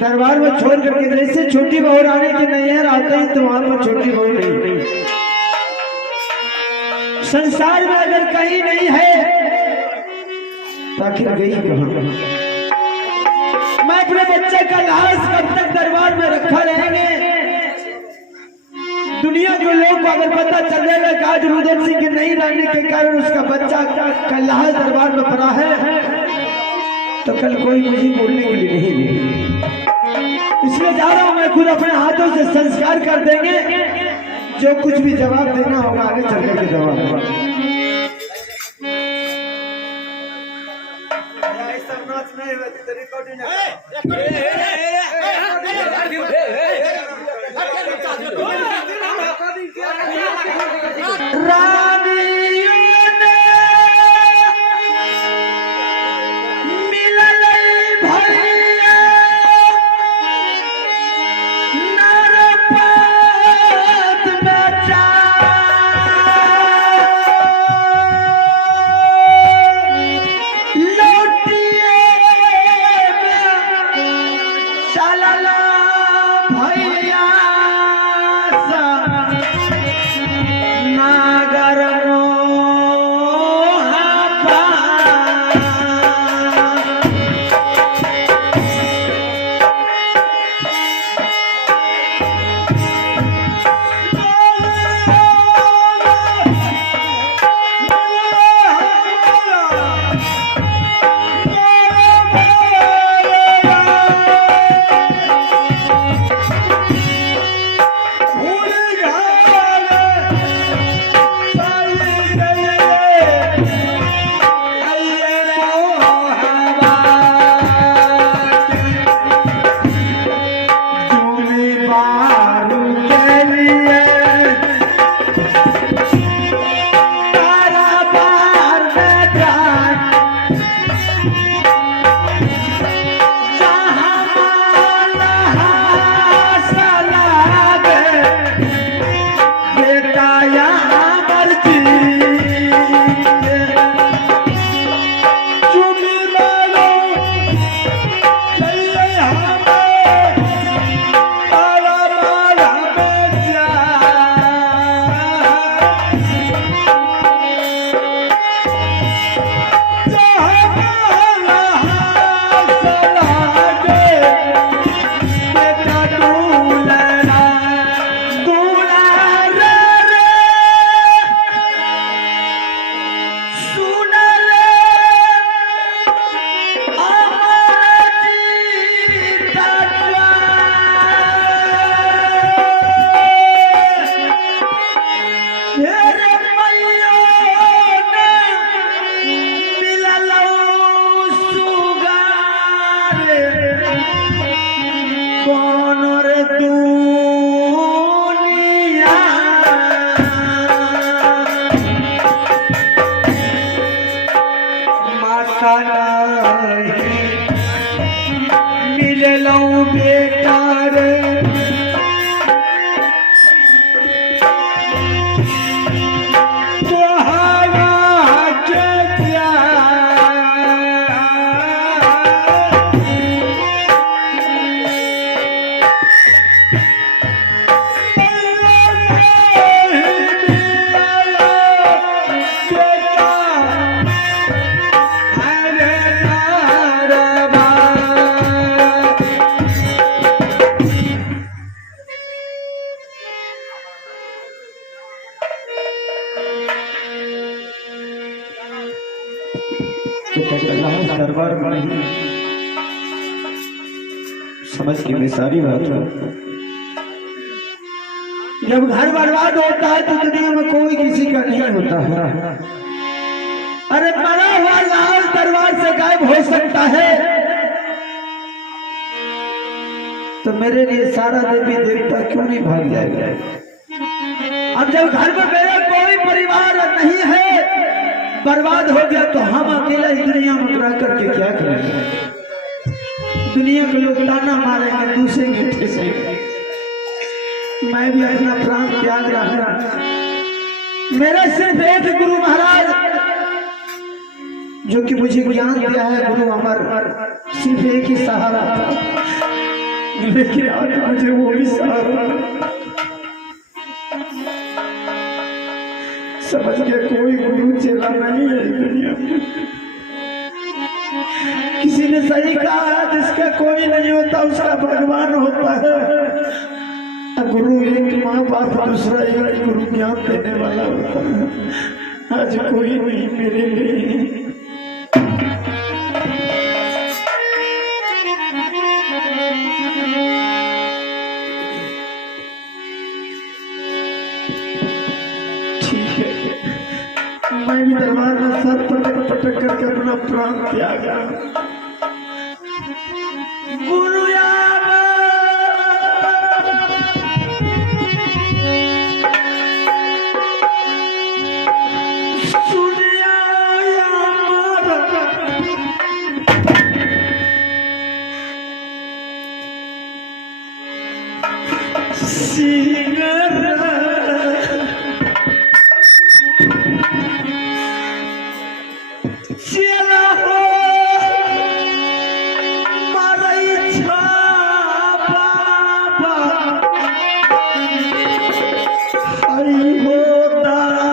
दरबार में छोड़ करके जैसे छोटी बहू रानी के नैहर आते ही तो वहां पर छोटी बहू नहीं। संसार में अगर कहीं नहीं है तो आखिर गई कहां? मैं अपने बच्चे का लाश कब तक दरबार में रखा रहेंगे? दुनिया के लोग को अगर पता चल जाएगा कि आज रुद्र सिंह के नहीं रहने के कारण उसका बच्चा का लाश दरबार में पड़ा है तो कल कोई मुझे बोलने के लिए नहीं देगा। इसलिए जा रहा हूं मैं खुद अपने हाथों से संस्कार कर देंगे। जो कुछ भी जवाब देना होगा आगे चल के जवाब देगा। तो अल्लाह दरबार में नहीं समझ के मैं सारी बात है। जब घर बर्बाद होता है तो दुनिया में कोई किसी का नहीं होता है। अरे मरा हुआ लाल दरबार से गायब हो सकता है तो मेरे लिए सारा देवी देवता क्यों नहीं भाग जाएगा? अब जब घर में मेरा कोई परिवार नहीं है, बर्बाद हो गया, तो हम अकेला इस दुनिया में रह करके क्या करेंगे? दुनिया के लोग ताना मारेंगे, दूसरे ठेसे। मैं भी अपना प्राण त्याग रहा। मेरा सिर्फ एक गुरु महाराज जो कि मुझे ज्ञान दिया है, गुरु अमर, सिर्फ एक ही सहारा था, लेकिन आज मुझे वो भी सहारा समझ के कोई गुरु चेला नहीं है दुनिया में। किसी ने सही कहा, जिसका कोई नहीं होता उसका भगवान होता है। गुरु एक, माँ बाप दूसरा, एक गुरु ज्ञान देने वाला होता है। आज कोई नहीं मेरे लिए। मैं भी दरबार में सर पटक पटक करके अपना प्राण त्यागा। गुरु सुनिया चला हो मारई छा बाबा हरि हो तारा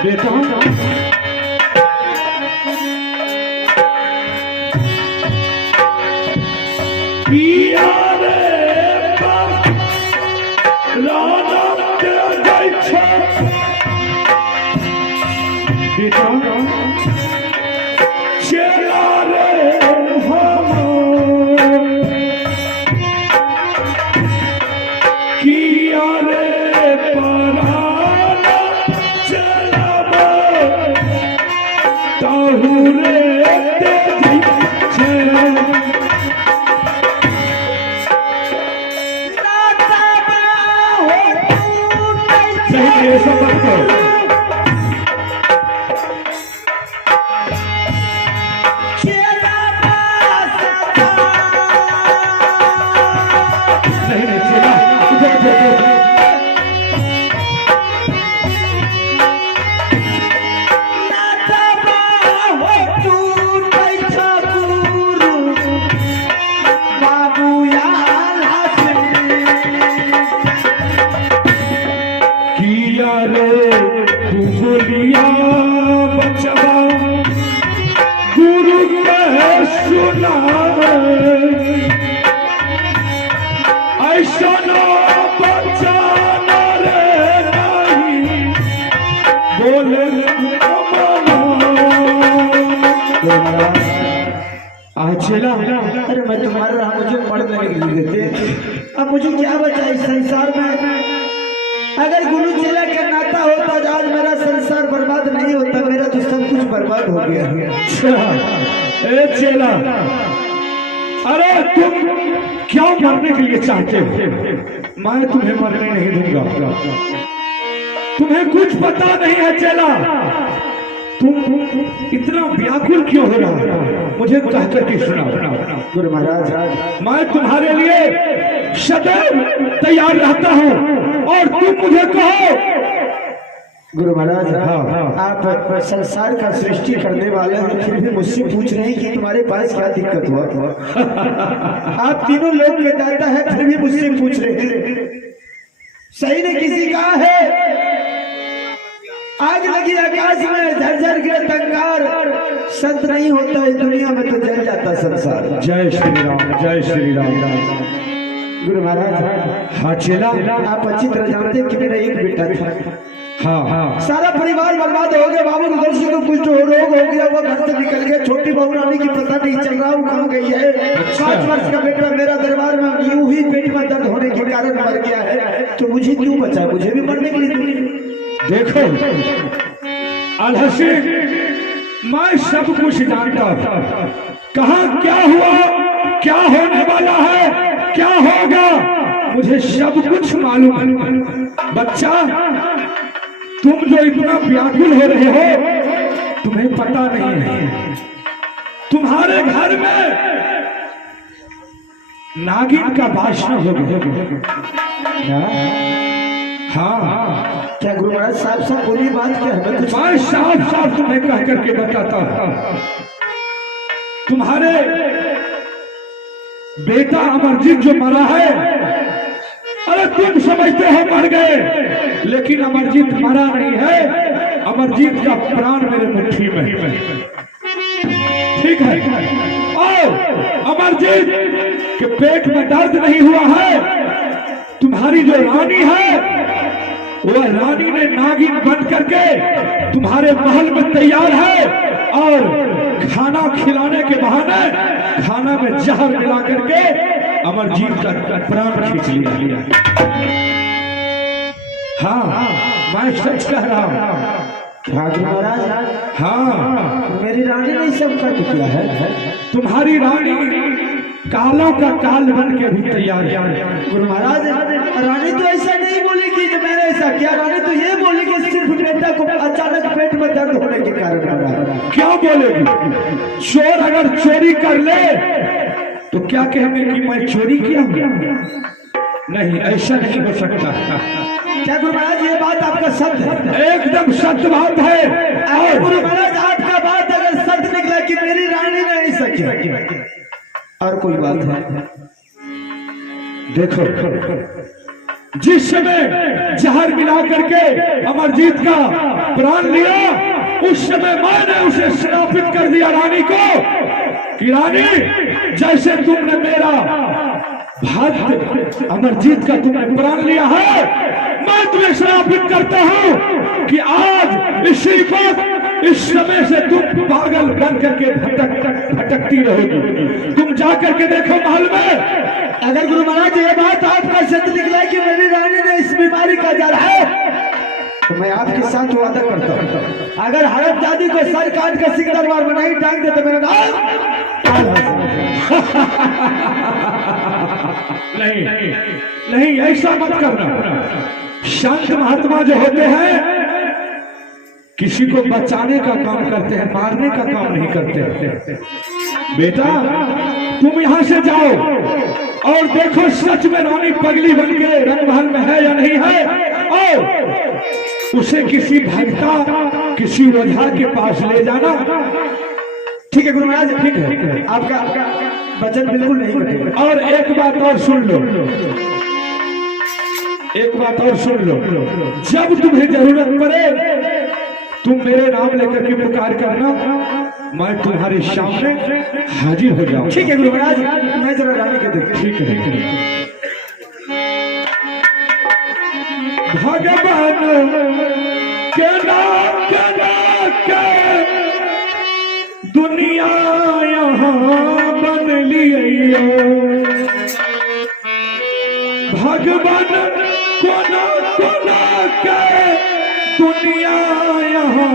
बेटा पिया रे राधा के जाय छ बेटा चला रे हम किया रे पराना चलब ताहू रे तेरी छे सही सब को नहीं निकलने देते। अब मुझे क्या बचा इस संसार में? अगर गुरु चेला का नाता होता आज मेरा संसार बर्बाद नहीं होता, मेरा तो सब कुछ बर्बाद हो गया। ए चेला, अरे तुम क्यों मरने के लिए चाहते हो? मैं तुम्हें मरने नहीं दूंगा। तुम्हें कुछ पता नहीं है चेला, तुम इतना व्याकुल क्यों हो रहा है? मुझे कह करके सुना। गुरु महाराज, मैं तुम्हारे लिए सदैव तैयार रहता हूँ और तुम मुझे कहो। गुरु महाराज, आप संसार का सृष्टि करने वाले हैं, फिर भी मुझसे पूछ रहे हैं कि तुम्हारे पास क्या दिक्कत हुआ? आप तीनों लोग के दाता है, फिर भी मुझसे पूछ रहे हैं। सही ने किसी कहा है, आग लगी आकाश में झरझर गिरे तंगार, संत नहीं होता इस दुनिया में तो जल जाता संसार। जय श्री राम, जय श्री राम। गुरु महाराज, हाँ चेला, आप अच्छी तरह जानते हैं कि मेरा एक बेटा था। हाँ, सारा परिवार बर्बाद हो गया। बाबू उधर से को कुछ रोग हो गया, वो घर से निकल गया। छोटी बहू रानी की पता नहीं चल रहा, वो कहाँ गई है। 5 वर्ष का बेटा मेरा दरबार में यूं ही पेट में दर्द होने के कारण मर गया है। तो मुझे क्यों बचा? मुझे भी मरने के लिए। देखो अलहसी, मैं सब कुछ जानता हूँ। कहाँ क्या हुआ, क्या होने वाला है, क्या होगा, मुझे सब कुछ मालूम है। बच्चा, तुम जो इतना व्याकुल हो रहे हो, तुम्हें पता नहीं है तुम्हारे घर में नागिन का वासना हो गया। हाँ, क्या गुरु महाराज साफ साफ बोली बात क्या है? मैं साफ साफ तुम्हें कह करके बताता हूँ। तुम्हारे बेटा अमरजीत जो मरा है, अरे तुम समझते हो मर गए, लेकिन अमरजीत मरा नहीं है। अमरजीत का प्राण मेरे मुट्ठी में, ठीक है? और अमरजीत के पेट में दर्द नहीं हुआ है। तुम्हारी जो रानी है, वह रानी ने नागिन बन करके तुम्हारे महल में तैयार है और खाना खिलाने के बहाने खाना में जहर मिला करके अमरजीत का प्राण खींच लिया। हाँ, मैं सच कह रहा हूँ। हाँ गुरु महाराज, हाँ, मेरी रानी ने सब कर दिया है। तुम्हारी रानी कालों का काल बन के भी तैयार है। गुरु महाराज, रानी तो ऐसा नहीं बोली कि मैंने ऐसा किया। रानी तो ये बोली कि सिर्फ बेटा को अचानक पेट में दर्द होने के कारण मरा। क्या बोलेगी? चोर अगर चोरी कर ले तो क्या कहेंगे कि मैं चोरी किया? नहीं, ऐसा नहीं हो सकता। क्या गुरु महाराज ये बात आपका सत्य है? एकदम सत्य बात है। और गुरु महाराज आपका बात अगर सत्य निकला कि मेरी रानी ने ऐसा किया, और कोई बात है? देखो, जिस समय जहर मिला करके अमरजीत का प्राण लिया, उस समय मैंने उसे श्रापित कर दिया रानी को कि रानी, जैसे तुमने मेरा भक्त अमरजीत का तुमने प्राण लिया है, मैं तुम्हें श्रापित करता हूं कि आज इसी वक्त इस समय से तुम पागल बन करके भटकती रहोगी। तुम जा करके देखो महल में। अगर गुरु महाराज ये बात आपका सत्य निकला कि मेरी रानी ने इस बीमारी का जड़ है, तो मैं आपके साथ वादा करता हूँ, अगर हरत दादी को सर काट कर सिंह दरबार में नहीं टांग दे तो मेरा नाम नहीं, नहीं, ऐसा मत करना। संत महात्मा जो होते हैं, किसी को बचाने का काम करते हैं, मारने का काम नहीं करते। बेटा, तुम यहाँ से जाओ और देखो सच में रानी पगली बन के रंगमहल में है या नहीं है, और उसे किसी भक्ता, किसी ओझा के पास ले जाना। ठीक है गुरु महाराज, ठीक है, आपका वचन बिल्कुल नहीं करेगा। और एक बात और सुन लो, एक बात और सुन लो, जब तुम्हें जरूरत पड़े तुम मेरे नाम लेकर के पुकार करना, मैं तुम्हारे सामने हाजिर हो जाऊं। ठीक है गुरु महाराज, मैं जरा रानी के देख। ठीक है। भगवान के नाम के दुनिया यहाँ बन ली। भगवान कोना कोना के दुनिया यहाँ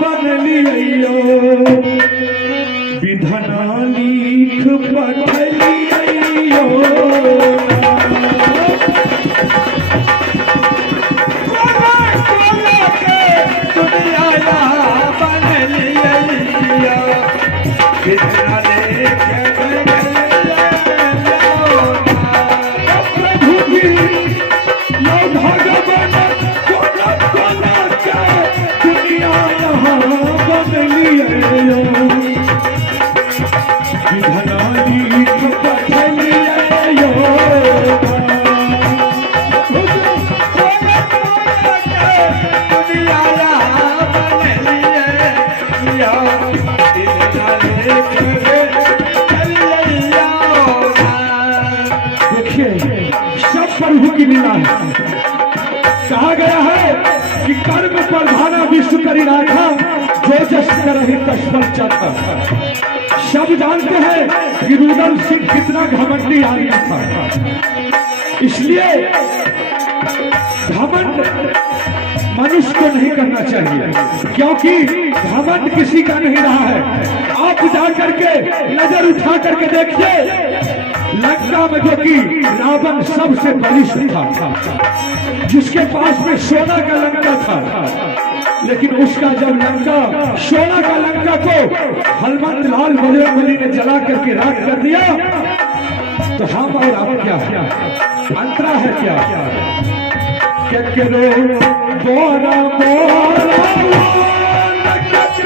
बन लियो विधना लिख पठलियो प्रभु की लीला है। कहा गया है कि कर्म प्रधाना विश्व करी राखा जो जस करहि तस्पर चाहता। सब जानते हैं कि रुदल सिंह कितना घमंडी आदमी था, इसलिए घमंड मनुष्य को नहीं करना चाहिए, क्योंकि घमंड किसी का नहीं रहा है। आप जाकर के नजर उठा करके देखिए लंका में जो कि रावण सबसे बलिष्ठ था, जिसके पास में सोना का लंका था, लेकिन उसका जब लंका सोना का लंका को हनुमंत लाल बजरंगबली ने जला करके राख कर दिया, तो हम और आप क्या अंतरा है क्या करो बोरा बोरा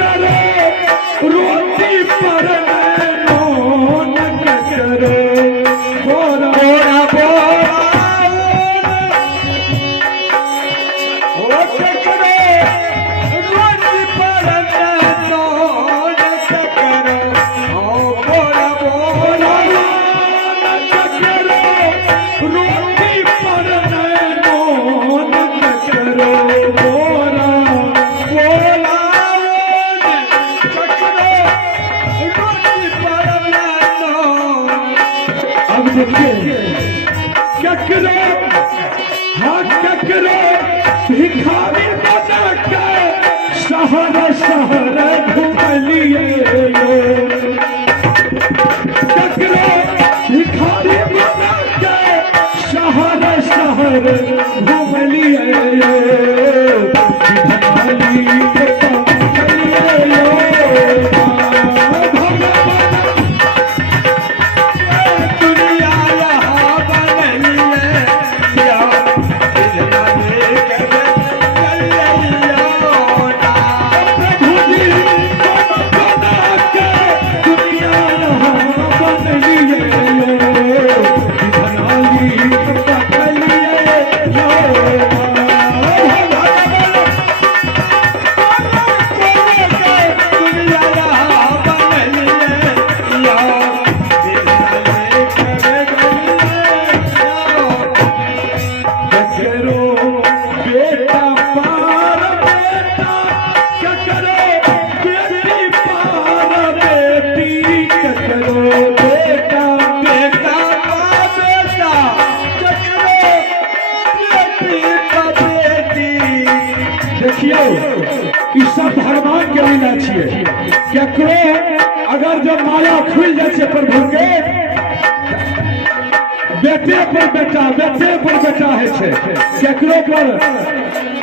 करो रोटी पर क्या करो हाँ क्या करो भिखारी बना के शहर शहर घूम लिए क्या करो भिखारी बना के शहर शहर घूम लिए सब भगवान के लीला छिए। केकरो अगर जब माया खुल जाए प्रभु के बेटे पर बेटा है छे, केकरो पर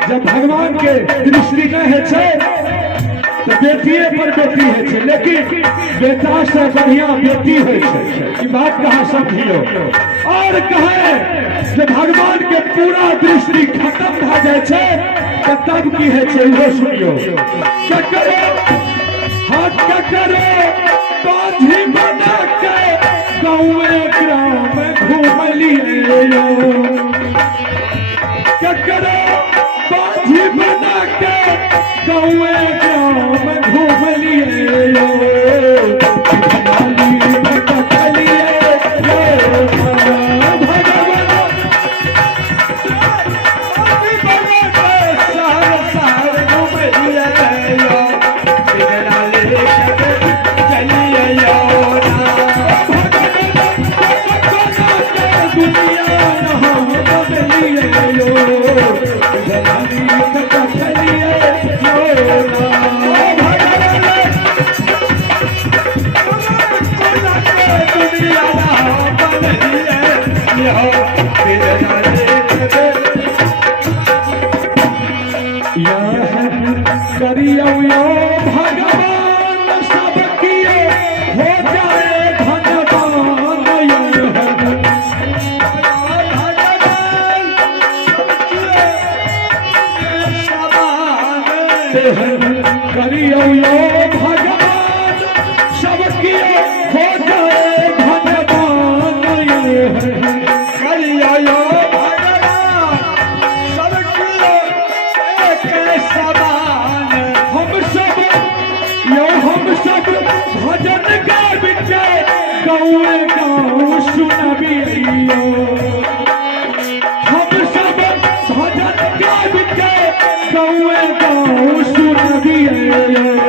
जब भगवान के दृष्टि नहीं है छे तो बेटिए पर बेटी है छे, लेकिन बेटा से बढ़िया बेटी है छे। ई बात कहाँ समझियो। और कहे जब भगवान के पूरा दृष्टि खत्म भ जाए छे तब की है छे वो सुनियो। क्या करो हाँ क्या करो बाजी बना के गाँव ग्राम घूम लिए क्या करो बाजी बना के गाँव ग्राम घूम लिए दुनिया समझते हैं करियो यो भगवान सबकी हो जाए भगवान ये है करियो यो भगवान सबकी एक समान। हम सब भजन गावे गौए गाँव सुनबियो हम सब भजन गावे गौए गाँव सुनबियो